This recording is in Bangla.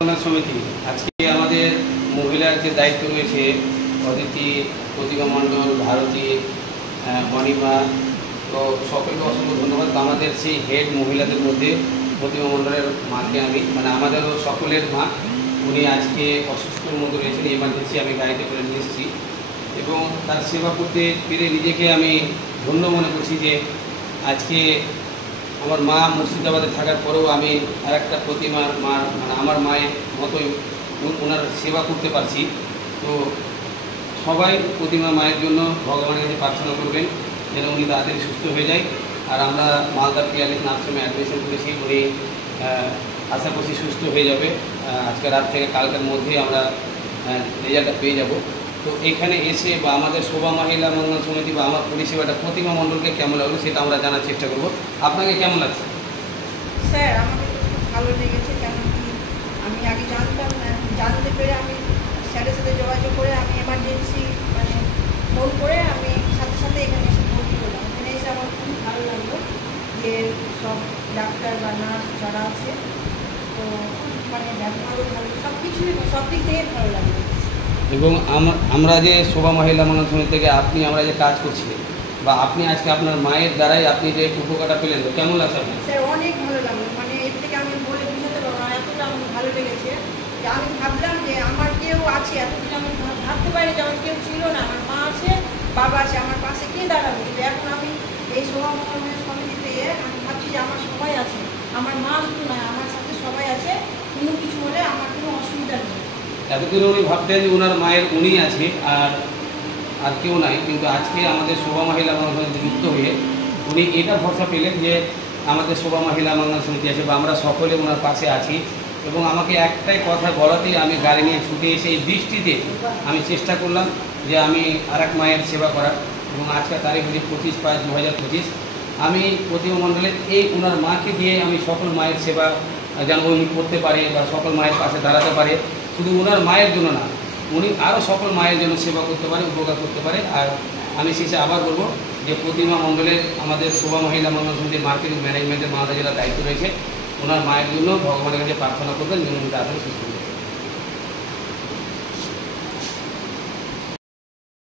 সমিতি আজকে আমাদের মহিলার যে দায়িত্ব রয়েছে অদিতি, প্রতিমা মণ্ডল, ভারতী, অনিমা, তো সকলকে অসংখ্য ধন্যবাদ। আমাদের সেই হেড মহিলাদের মধ্যে প্রতিমা মণ্ডলের মাকে আমি আমাদেরও সকলের মা, উনি আজকে অসুস্থর মধ্যে রয়েছেন। এমার্জেন্সি আমি গাড়িতে করে নিয়ে এসেছি এবং তার সেবা করতে পেরে নিজেকে আমি ধন্য মনে করছি যে আজকে আমার মা মুর্শিদাবাদে থাকার পরেও আমি আর একটা প্রতিমার মার আমার মায়ের মতোই ওনার সেবা করতে পারছি। তো সবাই প্রতিমা মায়ের জন্য ভগবানের কাছে প্রার্থনা করবেন যেন উনি তাড়াতাড়ি সুস্থ হয়ে যায়। আর আমরা মালদা পিয়ালিস নার্সিংহোমে অ্যাডমিশন করেছি, উনি আশা করছি সুস্থ হয়ে যাবে। আজকে রাত থেকে কালকের মধ্যেই আমরা রেজাল্টটা পেয়ে যাব। তো এখানে এসে বা আমাদের শোভা মহিলা মঙ্গল সমিতি বা আমার পরিষেবাটা প্রতিমা মণ্ডলকে কেমন লাগলো সেটা আমরা জানার চেষ্টা করব। আপনাকে কেমন লাগছে? স্যার, আমাকে খুব ভালো লেগেছে। কেমন কি আমি আগে জানতাম না, জানতে পেরে আমি স্যারের সাথে যোগাযোগ করে আমি এমার্জেন্সি ফোন করে আমি সাথে সাথে এখানে এসে ভর্তি হলাম। এখানে এসে আমার খুব ভালো লাগলো যে সব ডাক্তার বা নার্স যারা আছে, তো ব্যবহারও ভালো, সব কিছুই সব দিক থেকে ভালো লাগলো। এবং আমরা যে শোভা মহিলা মঙ্গল সমিতি থেকে আমরা যে কাজ করছি বা আপনি আজকে আপনার মায়ের দ্বারাই আপনি যে উপকারটা পেলেন, তো কেমন লাগছে আপনার? স্যার, অনেক ভালো লাগলো। এর থেকে আমি বলে বুঝাতে পারবো না, এতটা আমার ভালো লেগেছে যে আমি ভাবলাম যে আমার কেউ আছে, এতদিন আমি ভাবতে পারি যে আমার কেউ ছিল না, আমার মা আছে, বাবা আছে, আমার পাশে কে দাঁড়াবে। কিন্তু এখন আমি এই শোভা মঙ্গল সমিতিতে আমি ভাবছি যে আমার সবাই আছে, আমার মা শুধু নয়, আমার সাথে সবাই আছে, কোনো কিছু হলে আমার কোনো অসুবিধা নেই। এতদিন উনি ভাবতেন যে ওনার মায়ের উনি আছে আর কেউ নাই, কিন্তু আজকে আমাদের শোভা মহিলা মঙ্গল সমিতি যুক্ত হয়ে উনি এটা ভরসা পেলেন যে আমাদের শোভা মহিলা মঙ্গল সমিতি আছে বা আমরা সকলে ওনার পাশে আছি। এবং আমাকে একটাই কথা বলাতেই আমি গাড়ি নিয়ে ছুটে এসে এই বৃষ্টিতে আমি চেষ্টা করলাম যে আমি আর এক মায়ের সেবা করার। এবং আজকের তারিখ হচ্ছে 25/5/2025। আমি প্রতিমা মণ্ডলের এই ওনার মাকে দিয়ে আমি সকল মায়ের সেবা যেন উনি করতে পারে বা সকল মায়ের পাশে দাঁড়াতে পারে। শুধু ওনার মায়ের জন্য না, উনি আরও সকল মায়ের জন্য সেবা করতে পারে, উপকার করতে পারে। আর আমি শেষে আবার বলবো যে প্রতিমা মণ্ডলের আমাদের শোভা মহিলা মঙ্গল সমিতির মার্কেটিং ম্যানেজমেন্টের মালদা জেলার দায়িত্ব রয়েছে। ওনার মায়ের জন্য ভগবানের কাছে প্রার্থনা করবেন যেন উনি তাড়াতাড়ি সুস্থ